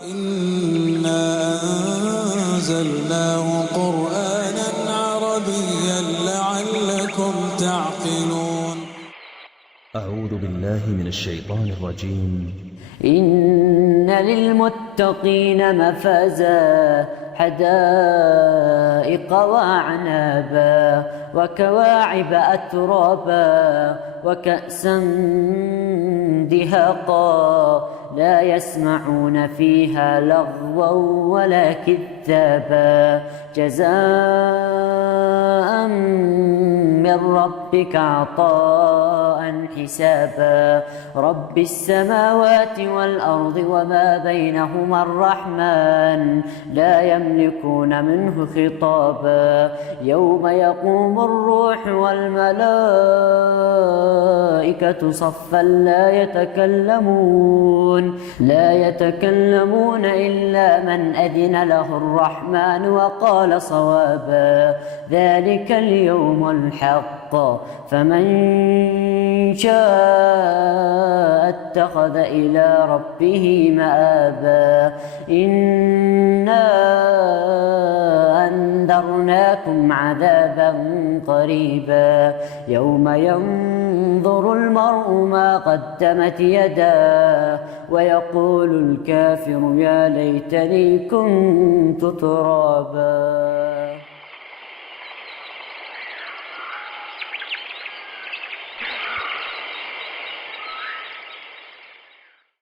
إنا أنزلناه قرآنا عربيا لعلكم تعقلون. أعوذ بالله من الشيطان الرجيم. إن للمتقين مفازا حدائق وأعنابا وكواعب أترابا وكأسا دهاقا لا يسمعون فيها لغوا ولا كذابا جزاء من ربك عطاء حسابا رب السماوات والأرض وما بينهما الرحمن لا يملكون منه خطابا يوم يقوم الروح والملائكة صفا لا يتكلمون إلا من أذن له الرحمن وقال صوابا ذلك اليوم الحق فمن شاء اتخذ إلى ربه مآبا إنا أنذرناكم عذابا قريبا يوم ينظر المرء ما قدمت يداه ويقول الكافر يا ليتني كنت ترابا.